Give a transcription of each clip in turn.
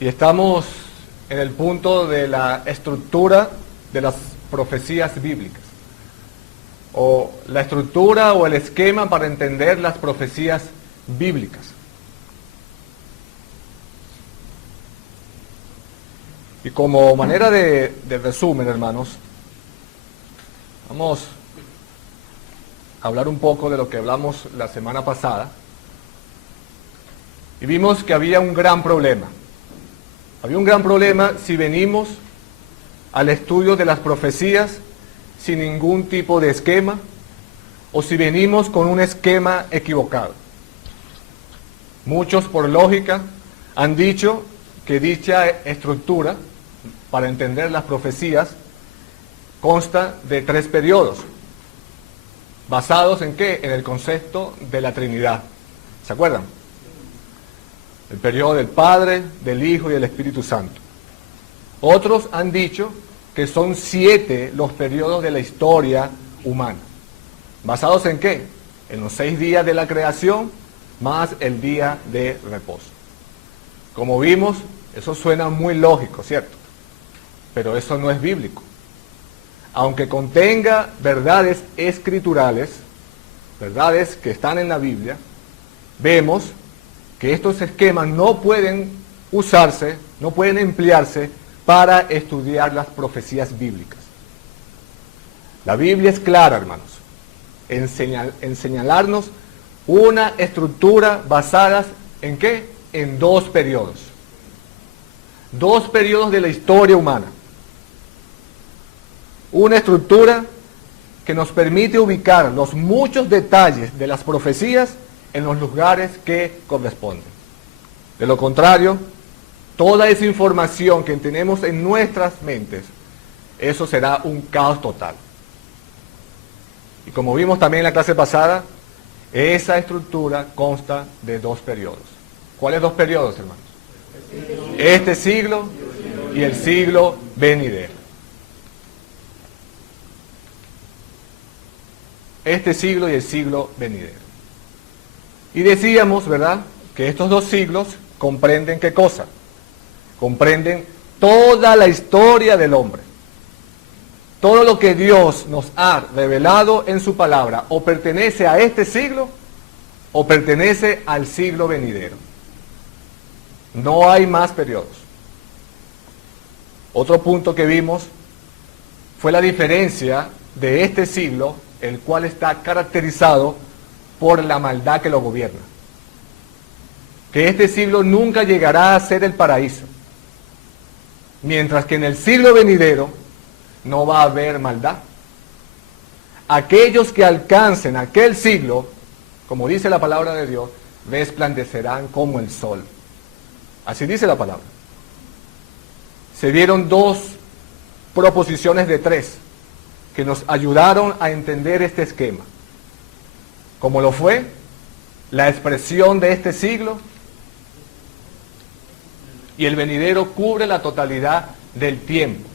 Y estamos en el punto de la estructura de las profecías bíblicas, o la estructura o el esquema para entender las profecías bíblicas. Y como manera de resumen, hermanos, vamos a hablar un poco de lo que hablamos la semana pasada. Y vimos que había un gran problema. Había un gran problema si venimos al estudio de las profecías sin ningún tipo de esquema, o si venimos con un esquema equivocado. Muchos, por lógica, han dicho que dicha estructura, para entender las profecías, consta de 3 periodos. ¿Basados en qué? En el concepto de la Trinidad. ¿Se acuerdan? El periodo del Padre, del Hijo y del Espíritu Santo. Otros han dicho que son 7 los periodos de la historia humana. ¿Basados en qué? En los 6 días de la creación más el día de reposo. Como vimos, eso suena muy lógico, ¿cierto? Pero eso no es bíblico. Aunque contenga verdades escriturales, verdades que están en la Biblia, vemos que estos esquemas no pueden usarse, no pueden emplearse para estudiar las profecías bíblicas. La Biblia es clara, hermanos, en señalarnos una estructura basada ¿en qué? En 2 periodos. 2 periodos de la historia humana. Una estructura que nos permite ubicar los muchos detalles de las profecías en los lugares que corresponden. De lo contrario, toda esa información que tenemos en nuestras mentes, eso será un caos total. Y como vimos también en la clase pasada, esa estructura consta de 2 periodos. ¿Cuáles 2 periodos, hermanos? Este siglo y el siglo venidero. Este siglo y el siglo venidero. Y decíamos, ¿verdad?, que estos 2 siglos comprenden ¿qué cosa? Comprenden toda la historia del hombre. Todo lo que Dios nos ha revelado en su palabra o pertenece a este siglo o pertenece al siglo venidero. No hay más periodos. Otro punto que vimos fue la diferencia de este siglo, el cual está caracterizado por la maldad que lo gobierna. Que este siglo nunca llegará a ser el paraíso, mientras que en el siglo venidero no va a haber maldad. Aquellos que alcancen aquel siglo, como dice la palabra de Dios, resplandecerán como el sol. Así dice la palabra. Se vieron 2 proposiciones de 3 que nos ayudaron a entender este esquema. Como lo fue la expresión de este siglo, y el venidero cubre la totalidad del tiempo.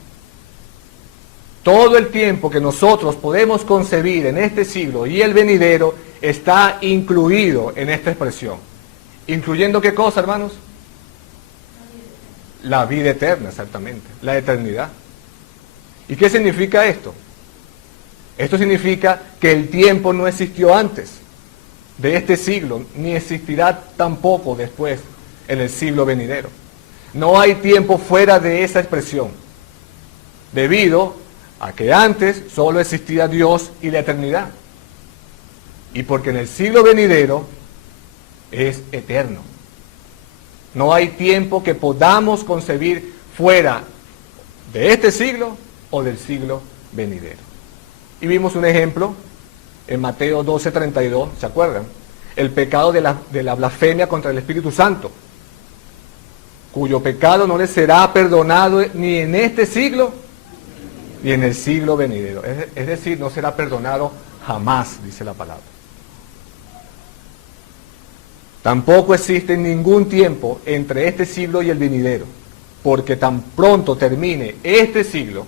Todo el tiempo que nosotros podemos concebir en este siglo y el venidero está incluido en esta expresión. ¿Incluyendo qué cosa, hermanos? La vida eterna, exactamente, la eternidad. ¿Y qué significa esto? Esto significa que el tiempo no existió antes de este siglo, ni existirá tampoco después en el siglo venidero. No hay tiempo fuera de esa expresión, debido a que antes solo existía Dios y la eternidad. Y porque en el siglo venidero es eterno. No hay tiempo que podamos concebir fuera de este siglo o del siglo venidero. Y vimos un ejemplo en Mateo 12:32, ¿se acuerdan? El pecado de la blasfemia contra el Espíritu Santo, cuyo pecado no le será perdonado ni en este siglo ni en el siglo venidero. Es decir, no será perdonado jamás, dice la palabra. Tampoco existe ningún tiempo entre este siglo y el venidero, porque tan pronto termine este siglo,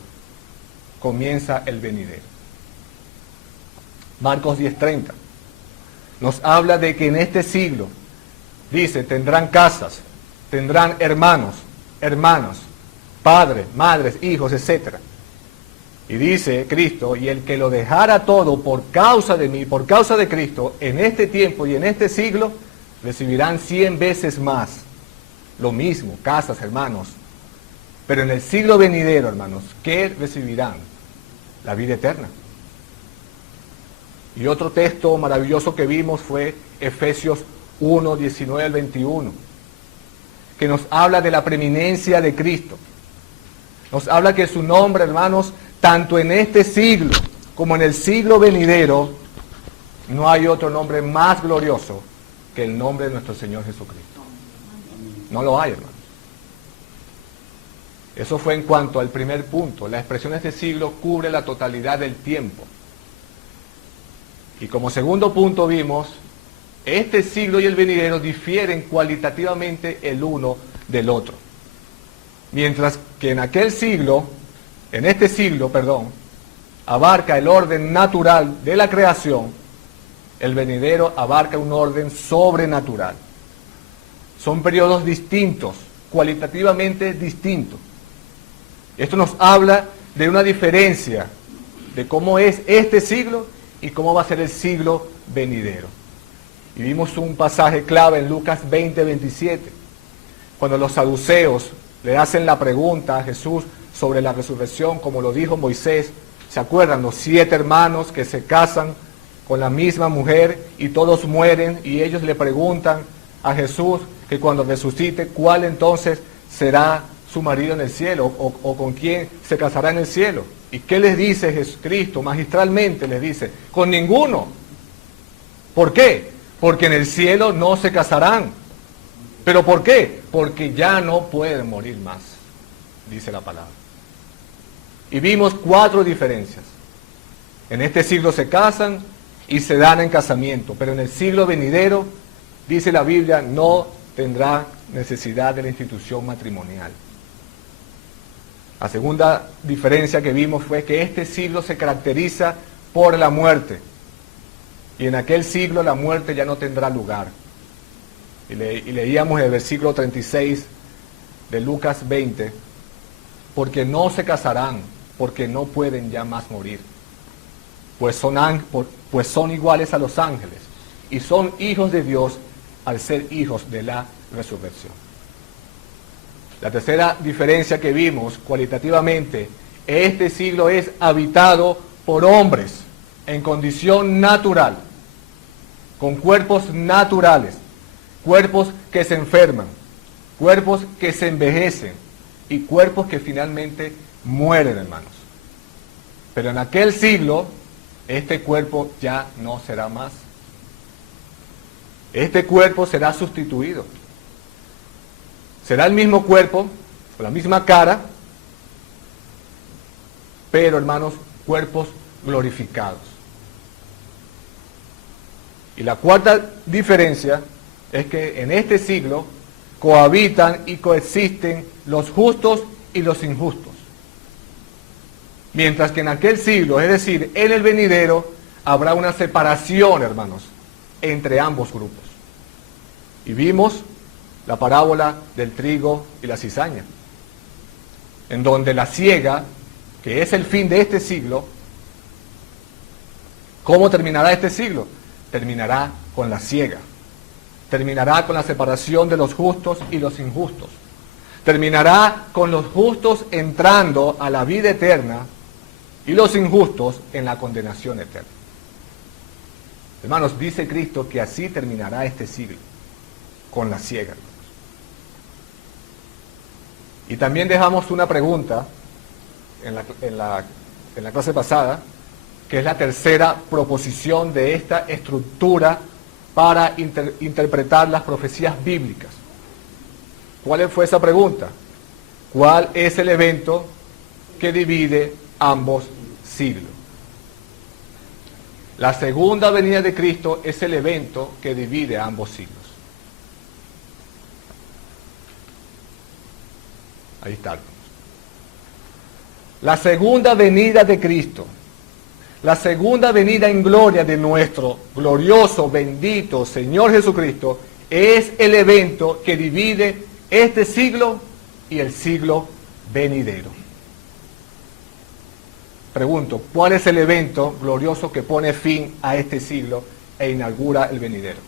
comienza el venidero. Marcos 10:30 nos habla de que en este siglo, dice, tendrán casas, tendrán hermanos, hermanos, padres, madres, hijos, etc. Y dice Cristo, y el que lo dejara todo por causa de mí, por causa de Cristo, en este tiempo y en este siglo, recibirán 100 veces más. Lo mismo, casas, hermanos. Pero en el siglo venidero, hermanos, ¿qué recibirán? La vida eterna. Y otro texto maravilloso que vimos fue Efesios 1, 19 al 21, que nos habla de la preeminencia de Cristo. Nos habla que su nombre, hermanos, tanto en este siglo como en el siglo venidero, no hay otro nombre más glorioso que el nombre de nuestro Señor Jesucristo. No lo hay, hermanos. Eso fue en cuanto al primer punto. La expresión de este siglo cubre la totalidad del tiempo. Y como segundo punto vimos, este siglo y el venidero difieren cualitativamente el uno del otro. Mientras que en este siglo, abarca el orden natural de la creación, el venidero abarca un orden sobrenatural. Son periodos distintos, cualitativamente distintos. Esto nos habla de una diferencia de cómo es este siglo y cómo va a ser el siglo venidero. Y vimos un pasaje clave en Lucas 20, 27, cuando los saduceos le hacen la pregunta a Jesús sobre la resurrección, como lo dijo Moisés. ¿Se acuerdan? Los 7 hermanos que se casan con la misma mujer y todos mueren, y ellos le preguntan a Jesús que cuando resucite, ¿cuál entonces será su marido en el cielo, o con quién se casará en el cielo? ¿Y qué les dice Jesucristo? Magistralmente les dice, con ninguno. ¿Por qué? Porque en el cielo no se casarán. ¿Pero por qué? Porque ya no pueden morir más, dice la palabra. Y vimos 4 diferencias. En este siglo se casan y se dan en casamiento, pero en el siglo venidero, dice la Biblia, no tendrá necesidad de la institución matrimonial. La segunda diferencia que vimos fue que este siglo se caracteriza por la muerte. Y en aquel siglo la muerte ya no tendrá lugar. Y leíamos el versículo 36 de Lucas 20, porque no se casarán, porque no pueden ya más morir, pues son iguales a los ángeles, y son hijos de Dios al ser hijos de la resurrección. La tercera diferencia que vimos cualitativamente, este siglo es habitado por hombres en condición natural, con cuerpos naturales, cuerpos que se enferman, cuerpos que se envejecen y cuerpos que finalmente mueren, hermanos. Pero en aquel siglo, este cuerpo ya no será más. Este cuerpo será sustituido. Será el mismo cuerpo, con la misma cara, pero, hermanos, cuerpos glorificados. Y la cuarta diferencia es que en este siglo cohabitan y coexisten los justos y los injustos. Mientras que en aquel siglo, es decir, en el venidero, habrá una separación, hermanos, entre ambos grupos. Y vimos la parábola del trigo y la cizaña, en donde la siega, que es el fin de este siglo, ¿cómo terminará este siglo? Terminará con la siega. Terminará con la separación de los justos y los injustos. Terminará con los justos entrando a la vida eterna y los injustos en la condenación eterna. Hermanos, dice Cristo que así terminará este siglo, con la siega. Y también dejamos una pregunta en la clase pasada, que es la tercera proposición de esta estructura para interpretar las profecías bíblicas. ¿Cuál fue esa pregunta? ¿Cuál es el evento que divide ambos siglos? La segunda venida de Cristo es el evento que divide ambos siglos. Ahí está. La segunda venida de Cristo, la segunda venida en gloria de nuestro glorioso, bendito Señor Jesucristo, es el evento que divide este siglo y el siglo venidero. Pregunto, ¿cuál es el evento glorioso que pone fin a este siglo e inaugura el venidero?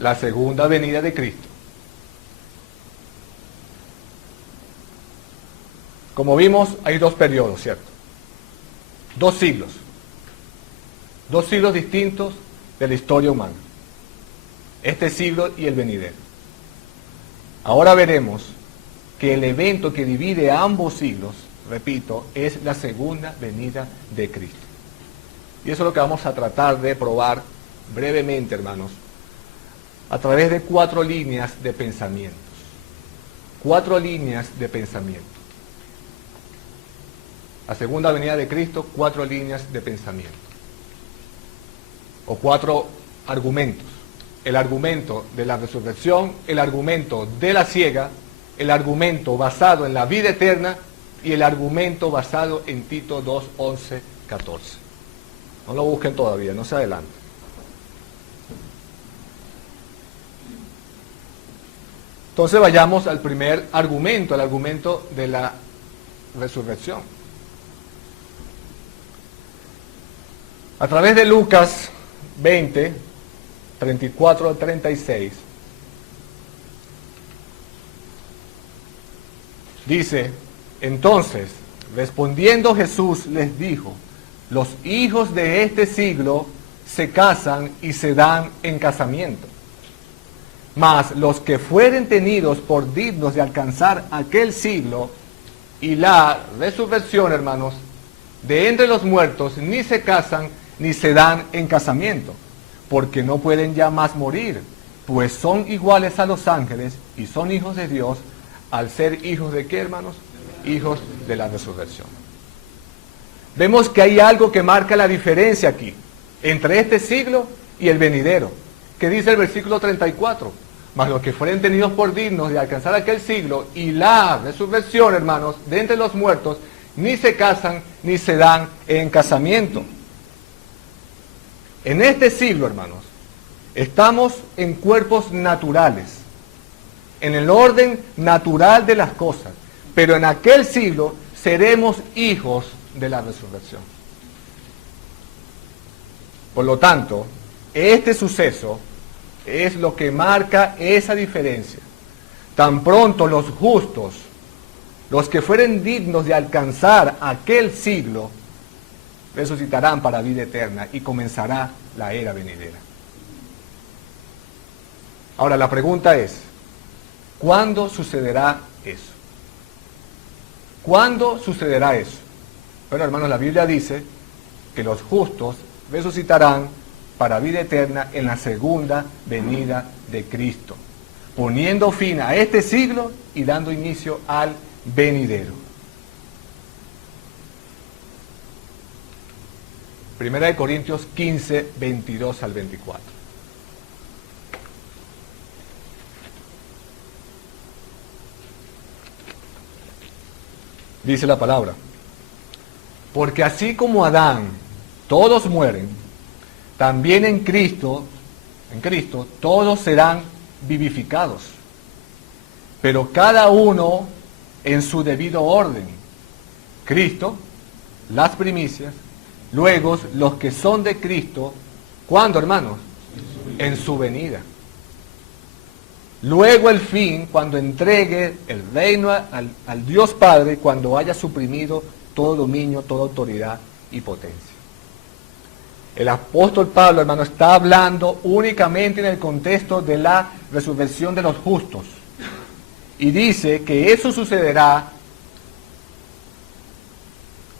La segunda venida de Cristo. Como vimos, hay dos periodos, ¿cierto? Dos siglos distintos de la historia humana. Este siglo y el venidero. Ahora veremos que el evento que divide a ambos siglos, repito, es la segunda venida de Cristo. Y eso es lo que vamos a tratar de probar brevemente, hermanos, a través de 4 líneas de pensamientos. 4 líneas de pensamiento. La segunda venida de Cristo, 4 líneas de pensamiento. O 4 argumentos. El argumento de la resurrección, el argumento de la ciega, el argumento basado en la vida eterna y el argumento basado en Tito 2, 11, 14. No lo busquen todavía, no se adelanten. Entonces vayamos al primer argumento, el argumento de la resurrección. A través de Lucas 20, 34 al 36, dice, entonces, respondiendo Jesús les dijo, los hijos de este siglo se casan y se dan en casamiento. Mas los que fueren tenidos por dignos de alcanzar aquel siglo y la resurrección, hermanos, de entre los muertos, ni se casan ni se dan en casamiento, porque no pueden ya más morir, pues son iguales a los ángeles y son hijos de Dios, al ser hijos de ¿qué, hermanos? Hijos de la resurrección. Vemos que hay algo que marca la diferencia aquí, entre este siglo y el venidero. ¿Qué dice el versículo 34? Mas los que fueren tenidos por dignos de alcanzar aquel siglo y la resurrección, hermanos, de entre los muertos, ni se casan ni se dan en casamiento. En este siglo, hermanos, estamos en cuerpos naturales, en el orden natural de las cosas, pero en aquel siglo seremos hijos de la resurrección. Por lo tanto, este suceso es lo que marca esa diferencia. Tan pronto los justos, los que fueren dignos de alcanzar aquel siglo, resucitarán para vida eterna y comenzará la era venidera. Ahora la pregunta es, ¿cuándo sucederá eso? ¿Cuándo sucederá eso? Bueno, hermanos, la Biblia dice que los justos resucitarán para vida eterna en la segunda venida de Cristo, poniendo fin a este siglo y dando inicio al venidero. Primera de Corintios 15, 22 al 24. Dice la palabra, porque así como Adán, todos mueren, también en Cristo todos serán vivificados, pero cada uno en su debido orden. Cristo, las primicias, luego los que son de Cristo, ¿cuándo, hermanos? En su venida. Luego el fin, cuando entregue el reino al Dios Padre, cuando haya suprimido todo dominio, toda autoridad y potencia. El apóstol Pablo, hermano, está hablando únicamente en el contexto de la resurrección de los justos. Y dice que eso sucederá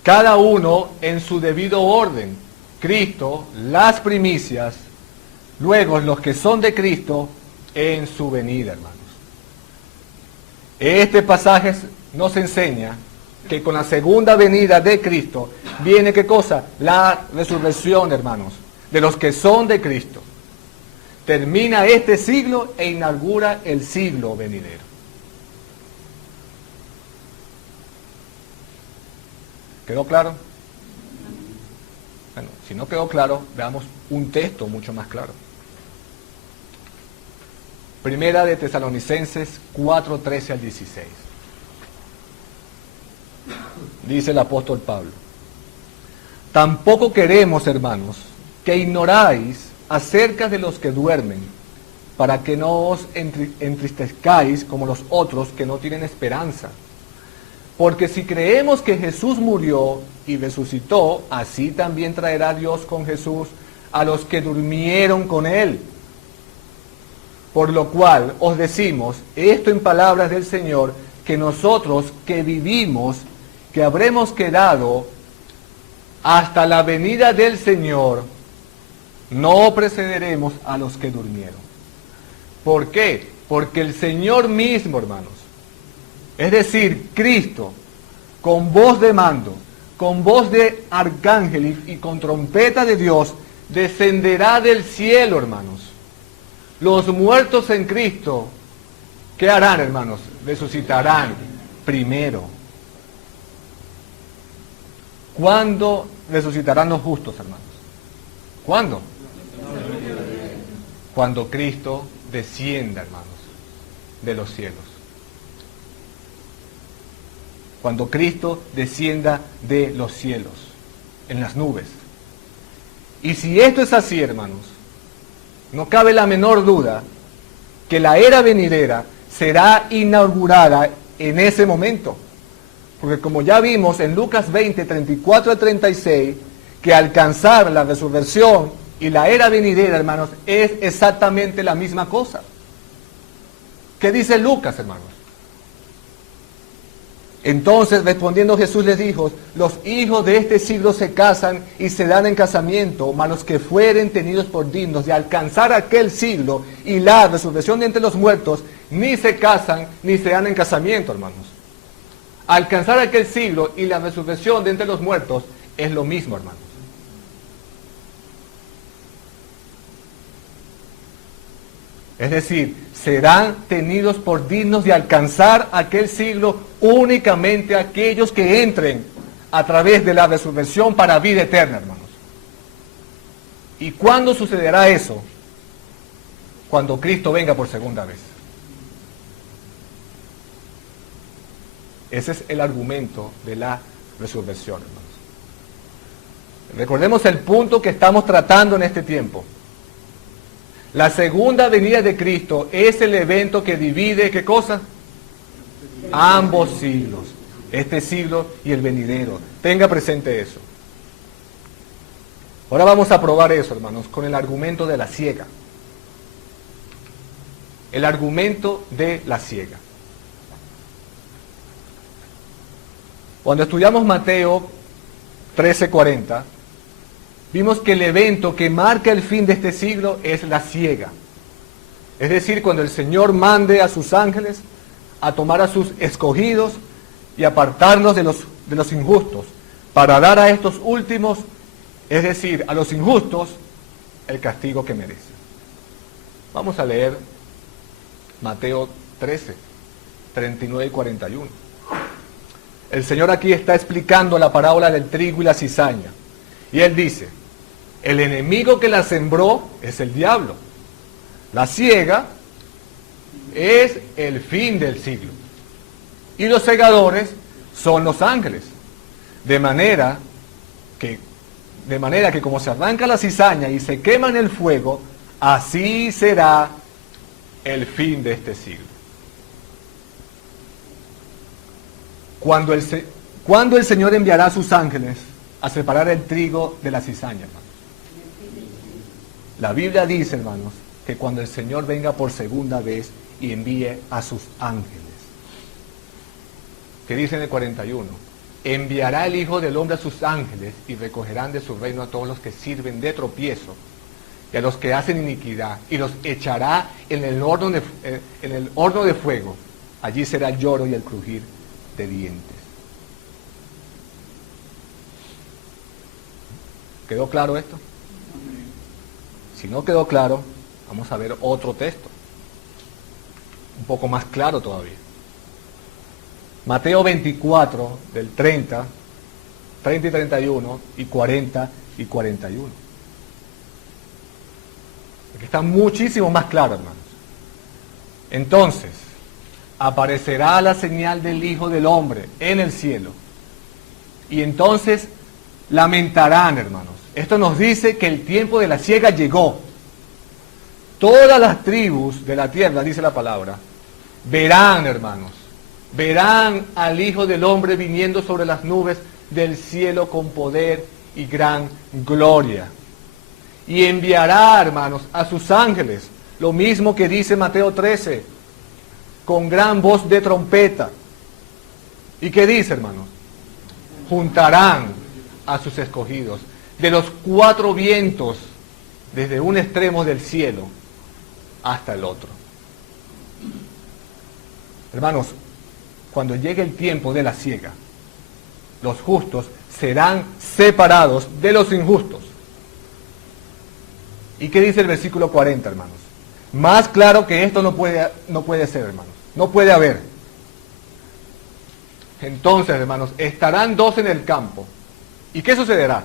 cada uno en su debido orden. Cristo, las primicias, luego los que son de Cristo en su venida, hermanos. Este pasaje nos enseña que con la segunda venida de Cristo viene, ¿qué cosa? La resurrección, hermanos, de los que son de Cristo. Termina este siglo e inaugura el siglo venidero. ¿Quedó claro? Bueno, si no quedó claro, veamos un texto mucho más claro. Primera de Tesalonicenses 4, 13 al 16. Dice el apóstol Pablo: tampoco queremos, hermanos, que ignoráis acerca de los que duermen, para que no os entristezcáis como los otros que no tienen esperanza. Porque si creemos que Jesús murió y resucitó, así también traerá Dios con Jesús a los que durmieron con él. Por lo cual os decimos esto en palabras del Señor, que nosotros que vivimos, que habremos quedado hasta la venida del Señor, no precederemos a los que durmieron. ¿Por qué? Porque el Señor mismo, hermanos, es decir, Cristo, con voz de mando, con voz de arcángel y con trompeta de Dios, descenderá del cielo, hermanos. Los muertos en Cristo, ¿qué harán, hermanos? Resucitarán primero. ¿Cuándo resucitarán los justos, hermanos? ¿Cuándo? Cuando Cristo descienda, hermanos, de los cielos. Cuando Cristo descienda de los cielos, en las nubes. Y si esto es así, hermanos, no cabe la menor duda que la era venidera será inaugurada en ese momento. Porque como ya vimos en Lucas 20, 34 a 36, que alcanzar la resurrección y la era venidera, hermanos, es exactamente la misma cosa. ¿Qué dice Lucas, hermanos? Entonces, respondiendo Jesús les dijo: los hijos de este siglo se casan y se dan en casamiento, mas los que fueren tenidos por dignos de alcanzar aquel siglo y la resurrección de entre los muertos, ni se casan ni se dan en casamiento, hermanos. Alcanzar aquel siglo y la resurrección de entre los muertos es lo mismo, hermanos. Es decir, serán tenidos por dignos de alcanzar aquel siglo únicamente aquellos que entren a través de la resurrección para vida eterna, hermanos. ¿Y cuándo sucederá eso? Cuando Cristo venga por segunda vez. Ese es el argumento de la resurrección, hermanos. Recordemos el punto que estamos tratando en este tiempo. La segunda venida de Cristo es el evento que divide, ¿qué cosa? Ambos siglos. Este siglo y el venidero. Tenga presente eso. Ahora vamos a probar eso, hermanos, con el argumento de la ciega. El argumento de la ciega. Cuando estudiamos Mateo 13:40, vimos que el evento que marca el fin de este siglo es la ciega. Es decir, cuando el Señor mande a sus ángeles a tomar a sus escogidos y apartarlos de los injustos, para dar a estos últimos, es decir, a los injustos, el castigo que merecen. Vamos a leer Mateo 13, 39 y 41. El Señor aquí está explicando la parábola del trigo y la cizaña. Y Él dice: el enemigo que la sembró es el diablo. La ciega es el fin del siglo. Y los segadores son los ángeles. De manera que como se arranca la cizaña y se quema en el fuego, así será el fin de este siglo. Cuando el Señor enviará a sus ángeles a separar el trigo de la cizaña, hermanos. La Biblia dice, hermanos, que cuando el Señor venga por segunda vez y envíe a sus ángeles, que dice en el 41, enviará el Hijo del Hombre a sus ángeles y recogerán de su reino a todos los que sirven de tropiezo y a los que hacen iniquidad, y los echará en el horno de fuego. Allí será el lloro y el crujir de dientes. ¿Quedó claro esto? Si no quedó claro, vamos a ver otro texto, un poco más claro todavía. Mateo 24, del 30 y 31, y 40 y 41. Aquí está muchísimo más claro, hermanos. Entonces, aparecerá la señal del Hijo del Hombre en el cielo. Y entonces lamentarán, hermanos. Esto nos dice que el tiempo de la siega llegó. Todas las tribus de la tierra, dice la palabra, verán, hermanos, verán al Hijo del Hombre viniendo sobre las nubes del cielo con poder y gran gloria. Y enviará, hermanos, a sus ángeles, lo mismo que dice Mateo 13, con gran voz de trompeta. ¿Y qué dice, hermanos? Juntarán a sus escogidos de los cuatro vientos, desde un extremo del cielo hasta el otro. Hermanos, cuando llegue el tiempo de la siega, los justos serán separados de los injustos. ¿Y qué dice el versículo 40, hermanos? Más claro que esto no puede ser, hermanos. No puede haber. Entonces, hermanos, estarán dos en el campo. ¿Y qué sucederá?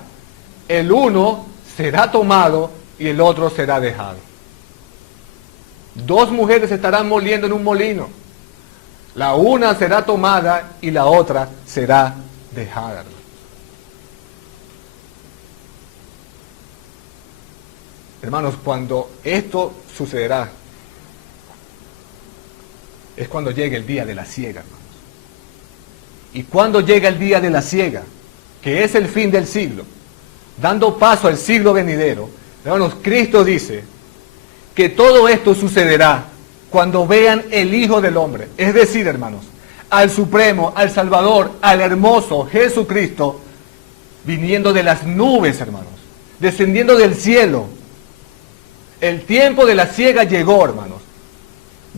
El uno será tomado y el otro será dejado. Dos mujeres estarán moliendo en un molino. La una será tomada y la otra será dejada. Hermanos, cuando esto sucederá, es cuando llegue el día de la siega, hermanos. Y cuando llega el día de la siega, que es el fin del siglo, dando paso al siglo venidero, hermanos, Cristo dice que todo esto sucederá cuando vean el Hijo del Hombre. Es decir, hermanos, al Supremo, al Salvador, al hermoso Jesucristo, viniendo de las nubes, hermanos, descendiendo del cielo. El tiempo de la siega llegó, hermanos.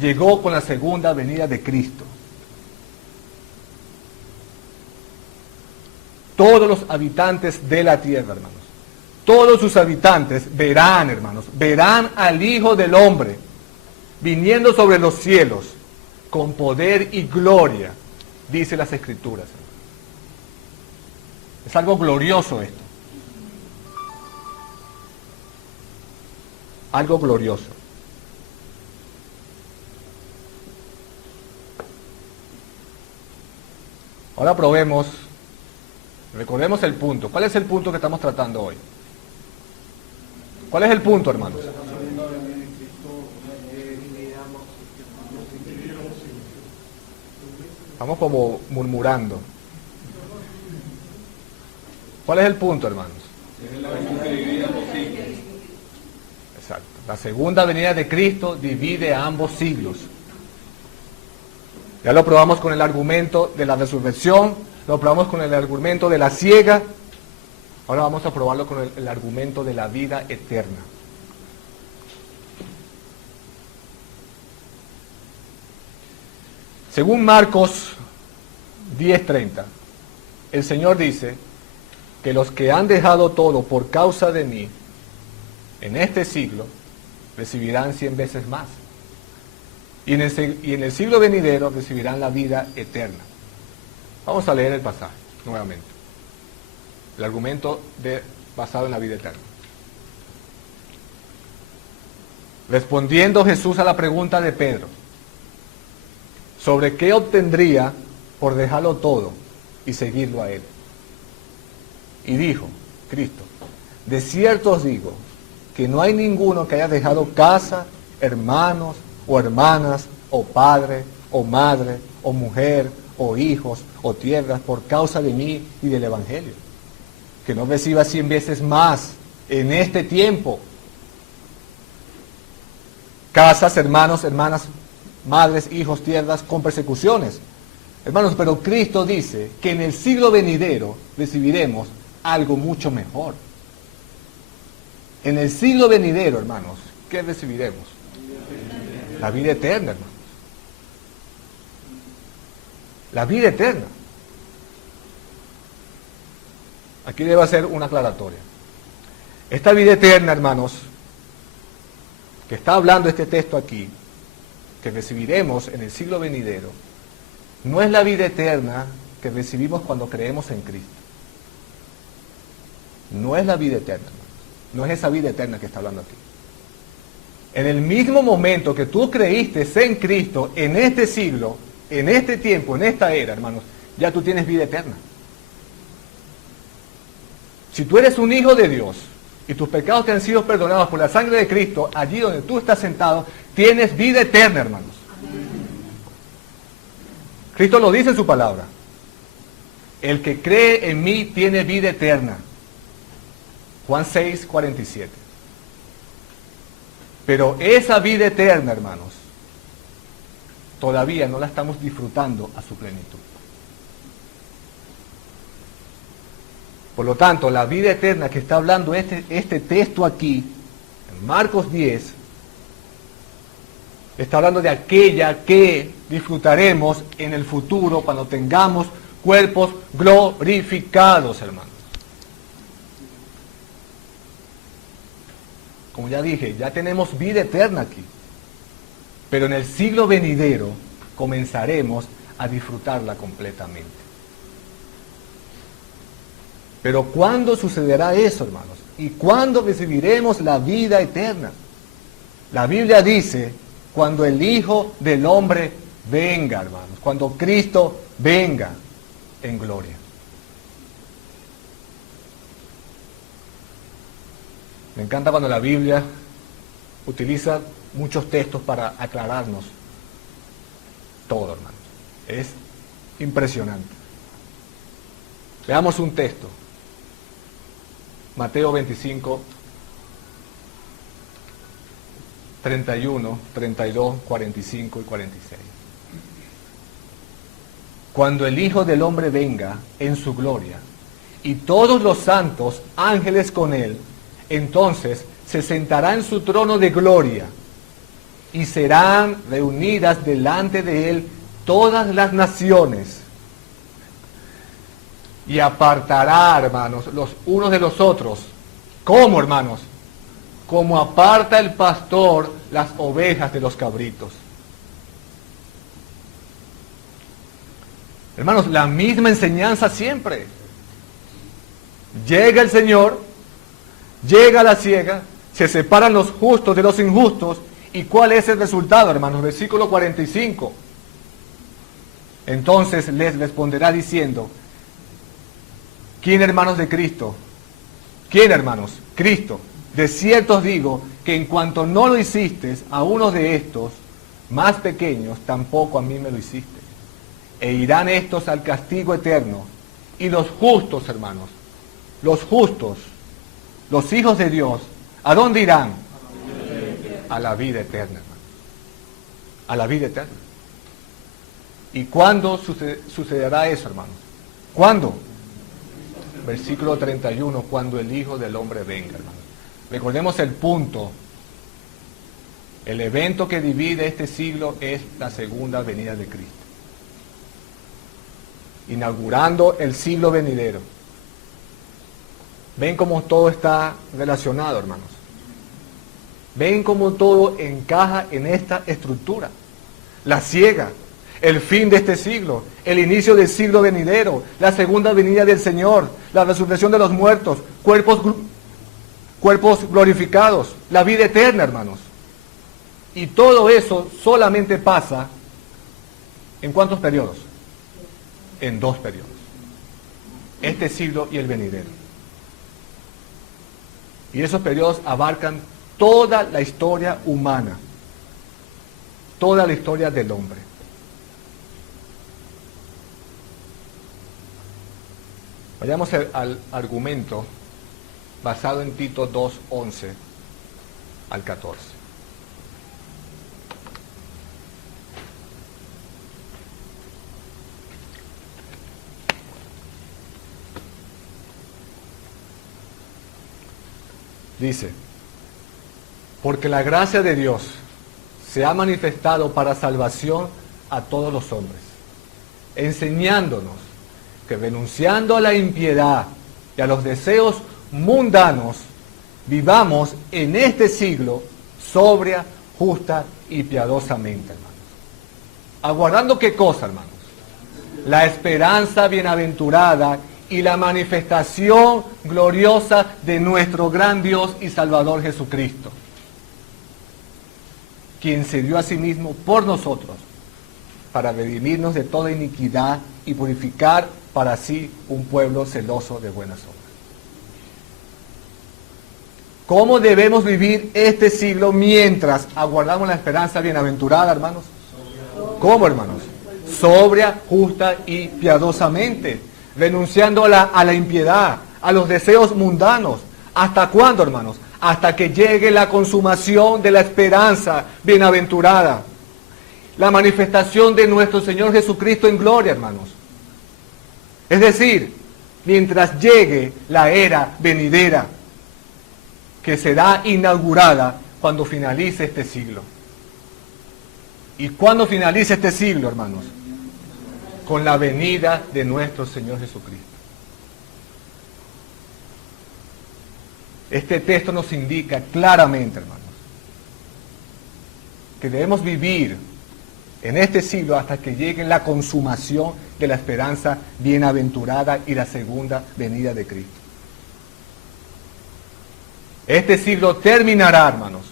Llegó con la segunda venida de Cristo. Todos los habitantes de la tierra, hermanos, todos sus habitantes verán, hermanos, verán al Hijo del Hombre viniendo sobre los cielos con poder y gloria, dice las Escrituras. Es algo glorioso esto. Algo glorioso. Ahora probemos, recordemos el punto. ¿Cuál es el punto que estamos tratando hoy? ¿Cuál es el punto, hermanos? Estamos como murmurando. ¿Cuál es el punto, hermanos? Exacto. La segunda venida de Cristo divide a ambos siglos. Ya lo probamos con el argumento de la resurrección, lo probamos con el argumento de la siega, ahora vamos a probarlo con el argumento de la vida eterna. Según Marcos 10:30, el Señor dice que los que han dejado todo por causa de mí, en este siglo, recibirán 100 veces más. Y en el siglo venidero recibirán la vida eterna. Vamos a leer el pasaje nuevamente. El argumento basado en la vida eterna. Respondiendo Jesús a la pregunta de Pedro, sobre qué obtendría por dejarlo todo y seguirlo a él. Y dijo, Cristo, de cierto os digo, que no hay ninguno que haya dejado casa, hermanos, o hermanas, o padre, o madre, o mujer, o hijos, o tierras, por causa de mí y del Evangelio, que no reciba 100 veces más en este tiempo. Casas, hermanos, hermanas, madres, hijos, tierras, con persecuciones. Hermanos, pero Cristo dice que en el siglo venidero recibiremos algo mucho mejor. En el siglo venidero, hermanos, ¿qué recibiremos? La vida eterna, hermanos. La vida eterna. Aquí debe hacer una aclaratoria. Esta vida eterna, hermanos, que está hablando este texto aquí, que recibiremos en el siglo venidero, no es la vida eterna que recibimos cuando creemos en Cristo. No es la vida eterna, hermanos. No es esa vida eterna que está hablando aquí. En el mismo momento que tú creíste en Cristo, en este siglo, en este tiempo, en esta era, hermanos, ya tú tienes vida eterna. Si tú eres un hijo de Dios y tus pecados te han sido perdonados por la sangre de Cristo, allí donde tú estás sentado, tienes vida eterna, hermanos. Cristo lo dice en su palabra. El que cree en mí tiene vida eterna. Juan 6, 47. Pero esa vida eterna, hermanos, todavía no la estamos disfrutando a su plenitud. Por lo tanto, la vida eterna que está hablando este texto aquí, en Marcos 10, está hablando de aquella que disfrutaremos en el futuro cuando tengamos cuerpos glorificados, hermanos. Como ya dije, ya tenemos vida eterna aquí. Pero en el siglo venidero comenzaremos a disfrutarla completamente. Pero ¿cuándo sucederá eso, hermanos? ¿Y cuándo recibiremos la vida eterna? La Biblia dice, cuando el Hijo del Hombre venga, hermanos. Cuando Cristo venga en gloria. Me encanta cuando la Biblia utiliza muchos textos para aclararnos todo, hermanos. Es impresionante. Veamos un texto. Mateo 25, 31, 32, 45 y 46. Cuando el Hijo del Hombre venga en su gloria y todos los santos ángeles con él, entonces se sentará en su trono de gloria y serán reunidas delante de él todas las naciones. Y apartará, hermanos, los unos de los otros. ¿Cómo, hermanos? Como aparta el pastor las ovejas de los cabritos. Hermanos, la misma enseñanza siempre. Llega el Señor, llega la siega, se separan los justos de los injustos. ¿Y cuál es el resultado, hermanos? Versículo 45. Entonces les responderá diciendo, ¿quién, hermanos de Cristo? ¿Quién, hermanos? Cristo. De cierto os digo que en cuanto no lo hiciste a uno de estos más pequeños, tampoco a mí me lo hiciste. E irán estos al castigo eterno. Y los justos, hermanos, los justos, los hijos de Dios, ¿a dónde irán? A la vida eterna, hermanos. A la vida eterna. ¿Y cuándo sucederá eso, hermanos? ¿Cuándo? Versículo 31, cuando el Hijo del Hombre venga, hermanos. Recordemos el punto. El evento que divide este siglo es la segunda venida de Cristo. Inaugurando el siglo venidero. ¿Ven cómo todo está relacionado, hermanos? ¿Ven cómo todo encaja en esta estructura? La siega, el fin de este siglo, el inicio del siglo venidero, la segunda venida del Señor, la resurrección de los muertos, cuerpos glorificados, la vida eterna, hermanos. Y todo eso solamente pasa ¿en cuántos periodos? En 2 periodos. Este siglo y el venidero. Y esos periodos abarcan toda la historia humana, toda la historia del hombre. Vayamos al argumento basado en Tito 2, 11 al 14. Dice, porque la gracia de Dios se ha manifestado para salvación a todos los hombres, enseñándonos que renunciando a la impiedad y a los deseos mundanos, vivamos en este siglo sobria, justa y piadosamente, hermanos. ¿Aguardando qué cosa, hermanos? La esperanza bienaventurada y la manifestación gloriosa de nuestro gran Dios y Salvador Jesucristo. quien se dio a sí mismo por nosotros, para redimirnos de toda iniquidad y purificar para sí un pueblo celoso de buenas obras. ¿Cómo debemos vivir este siglo mientras aguardamos la esperanza bienaventurada, hermanos? ¿Cómo, hermanos? Sobria, justa y piadosamente, renunciando a la impiedad, a los deseos mundanos. ¿Hasta cuándo, hermanos? Hasta que llegue la consumación de la esperanza bienaventurada, la manifestación de nuestro Señor Jesucristo en gloria, hermanos. Es decir, mientras llegue la era venidera, que será inaugurada cuando finalice este siglo. ¿Y cuándo finalice este siglo, hermanos? Con la venida de nuestro Señor Jesucristo. Este texto nos indica claramente, hermanos, que debemos vivir en este siglo hasta que llegue la consumación de la esperanza bienaventurada y la segunda venida de Cristo. Este siglo terminará, hermanos.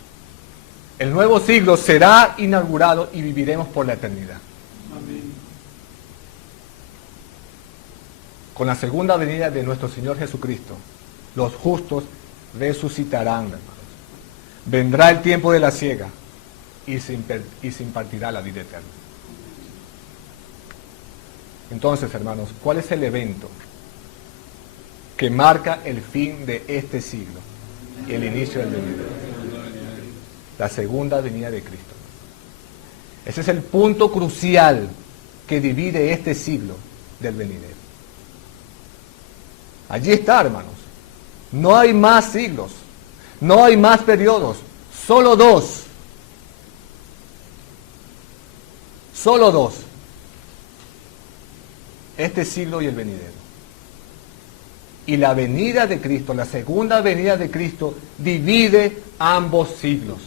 El nuevo siglo será inaugurado y viviremos por la eternidad. Amén. Con la segunda venida de nuestro Señor Jesucristo, los justos resucitarán, hermanos. Vendrá el tiempo de la siega y se impartirá la vida eterna. Entonces, hermanos, ¿cuál es el evento que marca el fin de este siglo y el inicio del venidero? La segunda venida de Cristo. Ese es el punto crucial que divide este siglo del venidero. Allí está, hermanos. No hay más siglos, no hay más periodos, solo dos. Solo dos. Este siglo y el venidero. Y la venida de Cristo, la segunda venida de Cristo, divide ambos siglos.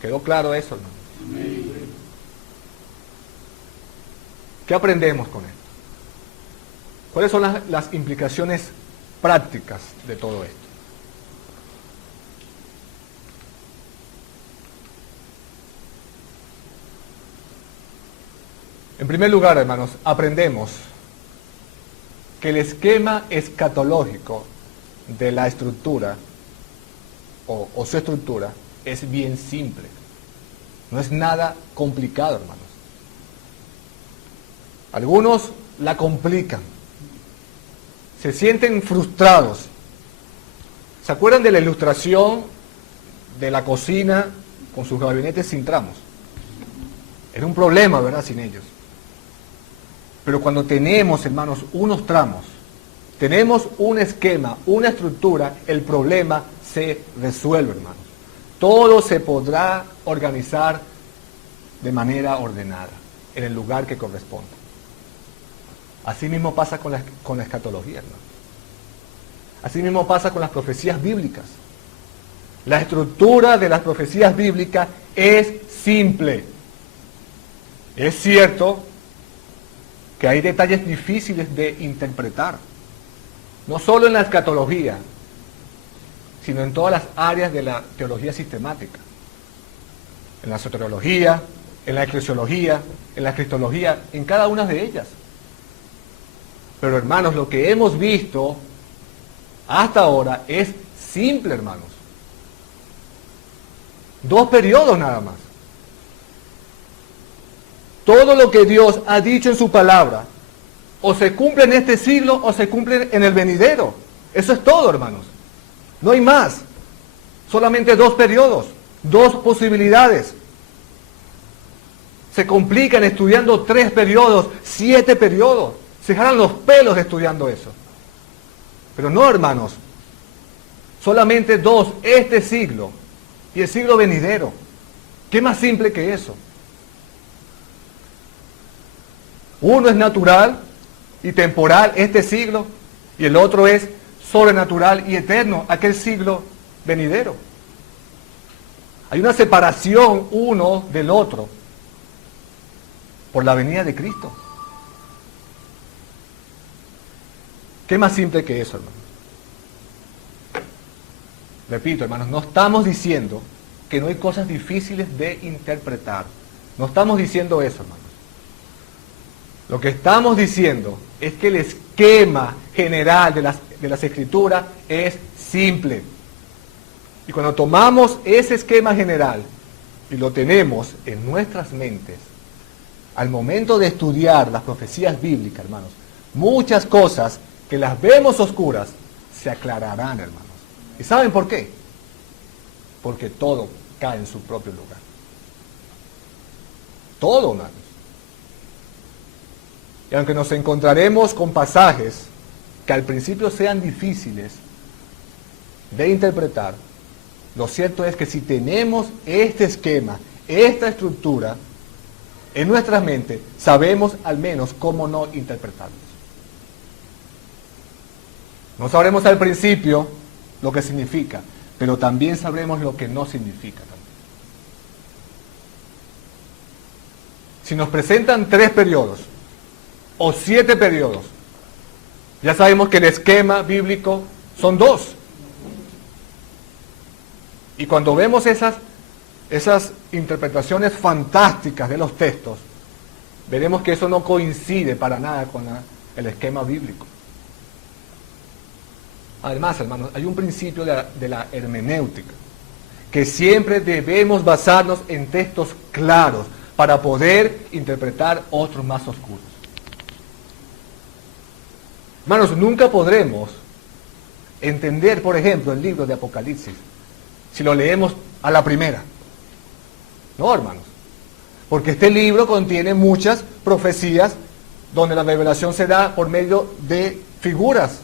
¿Quedó claro eso, hermano? ¿Qué aprendemos con esto? ¿Cuáles son las implicaciones prácticas de todo esto? En primer lugar, hermanos, aprendemos que el esquema escatológico de la estructura o su estructura es bien simple. No es nada complicado, hermanos. Algunos la complican. Se sienten frustrados. ¿Se acuerdan de la ilustración de la cocina con sus gabinetes sin tramos? Era un problema, ¿verdad?, sin ellos. Pero cuando tenemos, hermanos, unos tramos, tenemos un esquema, una estructura, el problema se resuelve, hermanos. Todo se podrá organizar de manera ordenada, en el lugar que corresponde. Así mismo pasa con la escatología, hermanos. Así mismo pasa con las profecías bíblicas. La estructura de las profecías bíblicas es simple. Es cierto que hay detalles difíciles de interpretar, no solo en la escatología, sino en todas las áreas de la teología sistemática, en la soteriología, en la eclesiología, en la cristología, en cada una de ellas. Pero, hermanos, lo que hemos visto hasta ahora es simple, hermanos. 2 periodos nada más. Todo lo que Dios ha dicho en su palabra, o se cumple en este siglo, o se cumple en el venidero. Eso es todo, hermanos. No hay más. Solamente 2 periodos, 2 posibilidades. Se complican estudiando 3 periodos, 7 periodos. Se jalan los pelos estudiando eso. Pero no, hermanos. Solamente 2, este siglo y el siglo venidero. ¿Qué más simple que eso? Uno es natural y temporal, este siglo, y el otro es sobrenatural y eterno, aquel siglo venidero. Hay una separación uno del otro por la venida de Cristo. ¿Qué más simple que eso, hermano? Repito, hermanos, no estamos diciendo que no hay cosas difíciles de interpretar. No estamos diciendo eso, hermanos. Lo que estamos diciendo es que el esquema general de las Escrituras es simple. Y cuando tomamos ese esquema general y lo tenemos en nuestras mentes, al momento de estudiar las profecías bíblicas, hermanos, muchas cosas que las vemos oscuras se aclararán, hermanos. ¿Y saben por qué? Porque todo cae en su propio lugar. Todo, hermanos. Y aunque nos encontraremos con pasajes que al principio sean difíciles de interpretar, lo cierto es que si tenemos este esquema, esta estructura en nuestras mentes, sabemos al menos cómo no interpretarlos. No sabremos al principio lo que significa, pero también sabremos lo que no significa también. Si nos presentan 3 periodos o 7 periodos, ya sabemos que el esquema bíblico son 2. Y cuando vemos esas interpretaciones fantásticas de los textos, veremos que eso no coincide para nada con el esquema bíblico. Además, hermanos, hay un principio de la hermenéutica, que siempre debemos basarnos en textos claros para poder interpretar otros más oscuros. Hermanos, nunca podremos entender, por ejemplo, el libro de Apocalipsis si lo leemos a la primera. No, hermanos, porque este libro contiene muchas profecías donde la revelación se da por medio de figuras.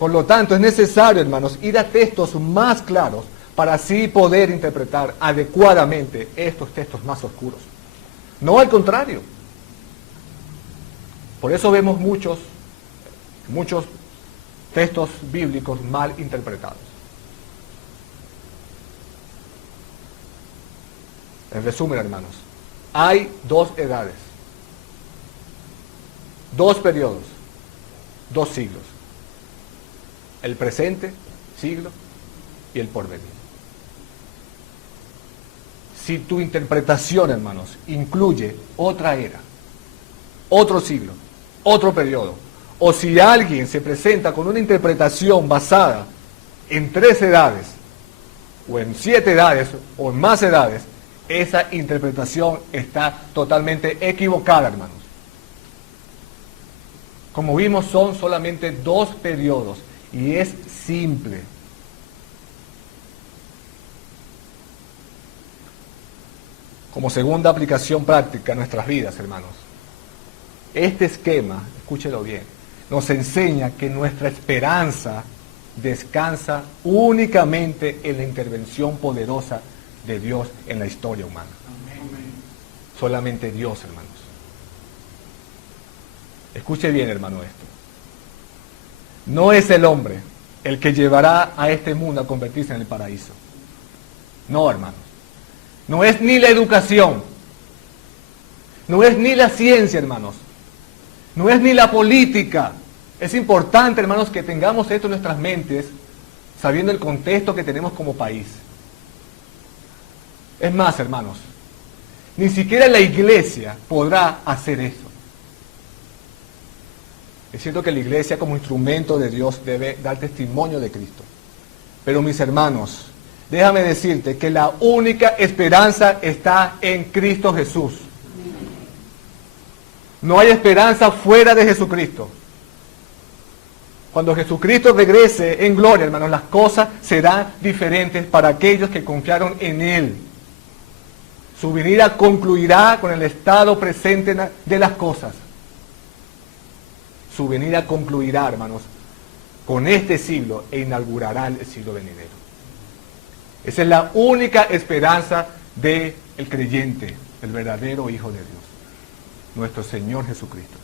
Por lo tanto, es necesario, hermanos, ir a textos más claros para así poder interpretar adecuadamente estos textos más oscuros. No al contrario. Por eso vemos muchos textos bíblicos mal interpretados. En resumen, hermanos, hay 2 edades, 2 periodos, 2 siglos. El presente siglo y el porvenir. Si tu interpretación, hermanos, incluye otra era, otro siglo, otro periodo, o si alguien se presenta con una interpretación basada en 3 edades, o en 7 edades, o en más edades, esa interpretación está totalmente equivocada, hermanos. Como vimos, son solamente 2 periodos y es simple. Como segunda aplicación práctica en nuestras vidas, hermanos, este esquema, escúchelo bien, nos enseña que nuestra esperanza descansa únicamente en la intervención poderosa de Dios en la historia humana. Amén. Solamente Dios, hermanos. Escuche bien, hermano, esto. No es el hombre el que llevará a este mundo a convertirse en el paraíso. No, hermanos. No es ni la educación. No es ni la ciencia, hermanos. No es ni la política. Es importante, hermanos, que tengamos esto en nuestras mentes, sabiendo el contexto que tenemos como país. Es más, hermanos, ni siquiera la iglesia podrá hacer eso. Es cierto que la iglesia como instrumento de Dios debe dar testimonio de Cristo. Pero mis hermanos, déjame decirte que la única esperanza está en Cristo Jesús. No hay esperanza fuera de Jesucristo. Cuando Jesucristo regrese en gloria, hermanos, las cosas serán diferentes para aquellos que confiaron en Él. Su venida concluirá con el estado presente de las cosas. Su venida concluirá, hermanos, con este siglo e inaugurará el siglo venidero. Esa es la única esperanza del creyente, el verdadero Hijo de Dios, nuestro Señor Jesucristo.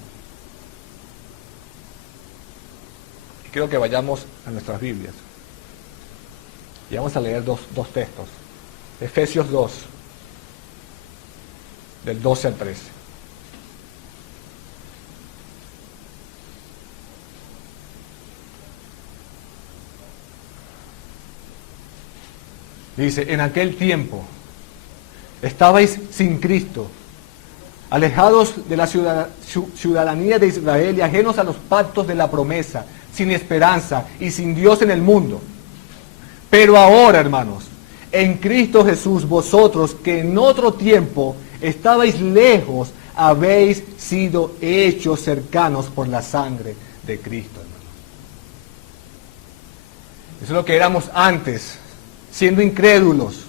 Y quiero que vayamos a nuestras Biblias y vamos a leer dos textos. Efesios 2, del 12 al 13. Dice, en aquel tiempo estabais sin Cristo, alejados de la ciudadanía de Israel y ajenos a los pactos de la promesa, sin esperanza y sin Dios en el mundo. Pero ahora, hermanos, en Cristo Jesús, vosotros que en otro tiempo estabais lejos, habéis sido hechos cercanos por la sangre de Cristo, hermanos. Eso es lo que éramos antes, siendo incrédulos,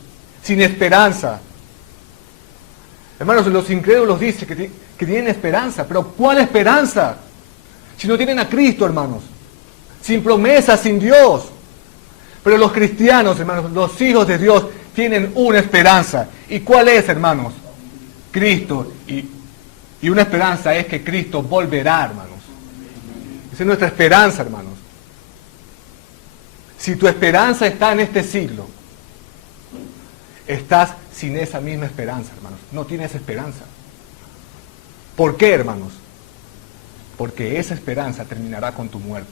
sin esperanza. Hermanos, los incrédulos dicen que tienen esperanza, pero ¿cuál esperanza? Si no tienen a Cristo, hermanos, sin promesa, sin Dios. Pero los cristianos, hermanos, los hijos de Dios, tienen una esperanza. ¿Y cuál es, hermanos? Cristo. Y una esperanza es que Cristo volverá, hermanos. Esa es nuestra esperanza, hermanos. Si tu esperanza está en este siglo, estás sin esa misma esperanza, hermanos. No tienes esperanza. ¿Por qué, hermanos? Porque esa esperanza terminará con tu muerte.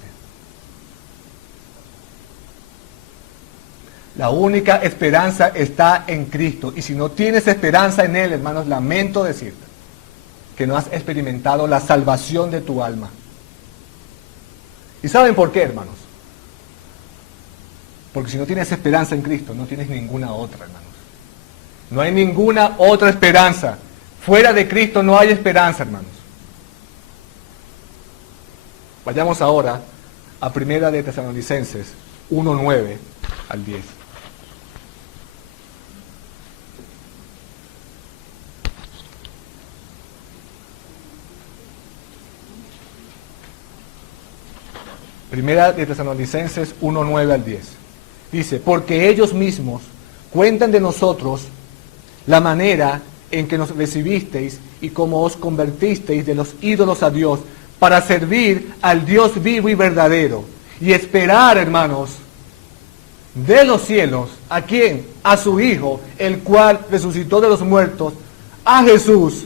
La única esperanza está en Cristo. Y si no tienes esperanza en Él, hermanos, lamento decirte que no has experimentado la salvación de tu alma. ¿Y saben por qué, hermanos? Porque si no tienes esperanza en Cristo, no tienes ninguna otra, hermanos. No hay ninguna otra esperanza. Fuera de Cristo no hay esperanza, hermanos. Vayamos ahora a 1 de Tesalonicenses 1:9 al 10. Primera de Tesalonicenses 1:9 al 10. Dice, porque ellos mismos cuentan de nosotros la manera en que nos recibisteis y cómo os convertisteis de los ídolos a Dios para servir al Dios vivo y verdadero y esperar, hermanos, de los cielos, ¿a quién? A su Hijo, el cual resucitó de los muertos, a Jesús,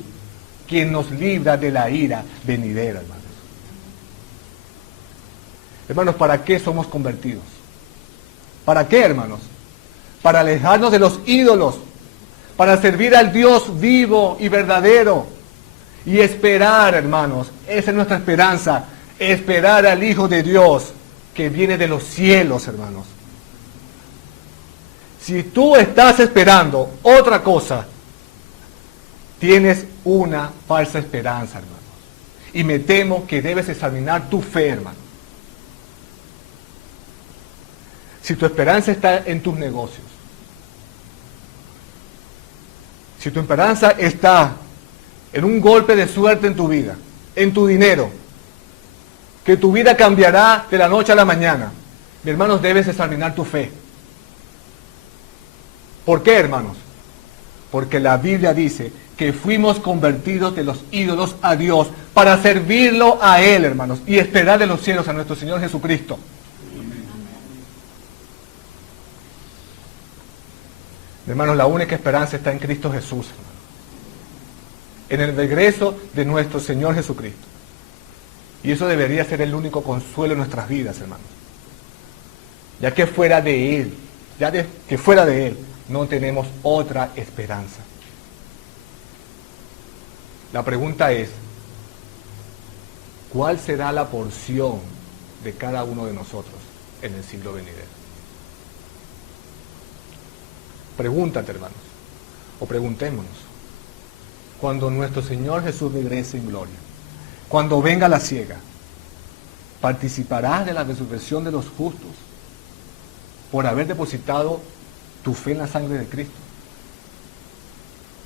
quien nos libra de la ira venidera, hermanos. Hermanos, ¿para qué somos convertidos? ¿Para qué, hermanos? Para alejarnos de los ídolos, para servir al Dios vivo y verdadero y esperar, hermanos, esa es nuestra esperanza, esperar al Hijo de Dios que viene de los cielos, hermanos. Si tú estás esperando otra cosa, tienes una falsa esperanza, hermanos. Y me temo que debes examinar tu fe, hermano. Si tu esperanza está en tus negocios, si tu esperanza está en un golpe de suerte en tu vida, en tu dinero, que tu vida cambiará de la noche a la mañana, mi hermanos, debes examinar tu fe. ¿Por qué, hermanos? Porque la Biblia dice que fuimos convertidos de los ídolos a Dios para servirlo a Él, hermanos, y esperar de los cielos a nuestro Señor Jesucristo. Hermanos, la única esperanza está en Cristo Jesús, hermanos. En el regreso de nuestro Señor Jesucristo. Y eso debería ser el único consuelo en nuestras vidas, hermanos. Ya que fuera de Él, no tenemos otra esperanza. La pregunta es, ¿cuál será la porción de cada uno de nosotros en el siglo venidero? Pregúntate, hermanos, o preguntémonos, cuando nuestro Señor Jesús regrese en gloria, cuando venga la ciega, ¿participarás de la resurrección de los justos por haber depositado tu fe en la sangre de Cristo?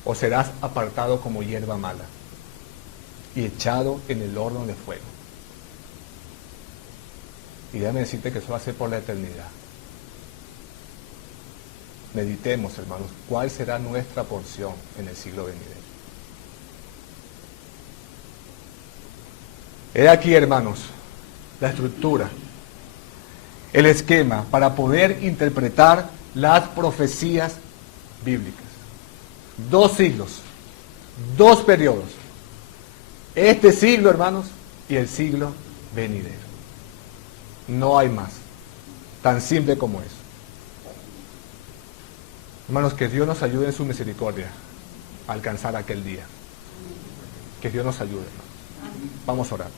¿O serás apartado como hierba mala y echado en el horno de fuego? Y déjame decirte que eso va a ser por la eternidad. Meditemos, hermanos, cuál será nuestra porción en el siglo venidero. He aquí, hermanos, la estructura, el esquema para poder interpretar las profecías bíblicas. 2 siglos, 2 periodos. Este siglo, hermanos, y el siglo venidero. No hay más. Tan simple como eso. Hermanos, que Dios nos ayude en su misericordia a alcanzar aquel día. Que Dios nos ayude. Vamos a orar.